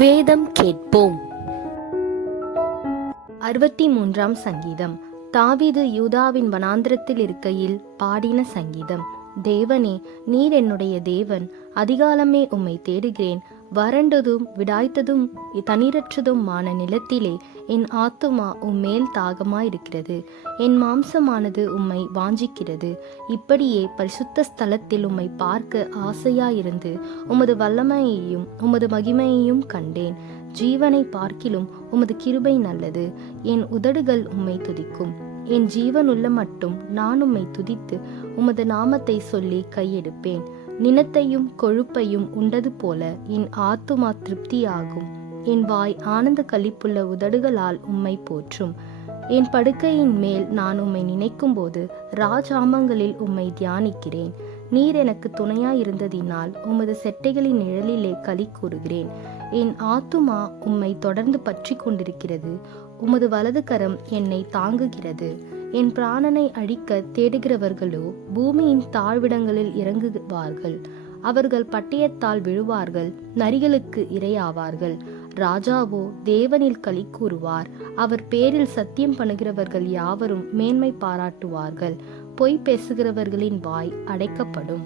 வேதம் கேட்போம். 63 சங்கீதம். தாவீது யூதாவின் வனாந்திரத்தில் இருக்கையில் பாடின சங்கீதம். தேவனே, நீர் என்னுடைய தேவன், அதிகாலமே உம்மை தேடுகிறேன். வறண்டதும் விடாய்த்ததும் தண்ணீரற்றதுமான நிலத்திலே என் ஆத்துமா உம்மேல் தாகமாயிருக்கிறது. என் மாம்சமானது உம்மை வாஞ்சிக்கிறது. இப்படியே பரிசுத்த ஸ்தலத்தில் உம்மை பார்க்க ஆசையாயிருந்து உமது வல்லமையையும் உமது மகிமையையும் கண்டேன். ஜீவனை பார்க்கிலும் உமது கிருபை நல்லது. என் உதடுகள் உம்மை துதிக்கும். என் ஜீவனுள்ள மட்டும் நான் உம்மை துதித்து உமது நாமத்தை சொல்லி கையெடுப்பேன். நினத்தையும் கொழுப்பையும் உண்டது போல என் ஆத்துமா திருப்தியாகும். என் வாய் ஆனந்த களிப்புள்ள உதடுகளால் உம்மை போற்றும். என் படுக்கையின் மேல் நான் உம்மை நினைக்கும் போது ராஜாமங்களில் உம்மை தியானிக்கிறேன். நீர் எனக்கு துணையாயிருந்ததினால் உமது செட்டைகளின் நிழலிலே களி கூறுகிறேன். என் ஆத்துமா உம்மை தொடர்ந்து பற்றி கொண்டிருக்கிறது. உமது வலது கரம் என்னை தாங்குகிறது. என் பிராணனை அழிக்க தேடுகிறவர்களோ பூமியின் தாழ்விடங்களில் இறங்குவார்கள். அவர்கள் பட்டயத்தால் விழுவார்கள், நரிகளுக்கு இரையாவார்கள். ராஜாவோ தேவனில் களி கூறுவார். அவர் பேரில் சத்தியம் பண்ணுகிறவர்கள் யாவரும் மேன்மை பாராட்டுவார்கள். பொய் பேசுகிறவர்களின் வாய் அடைக்கப்படும்.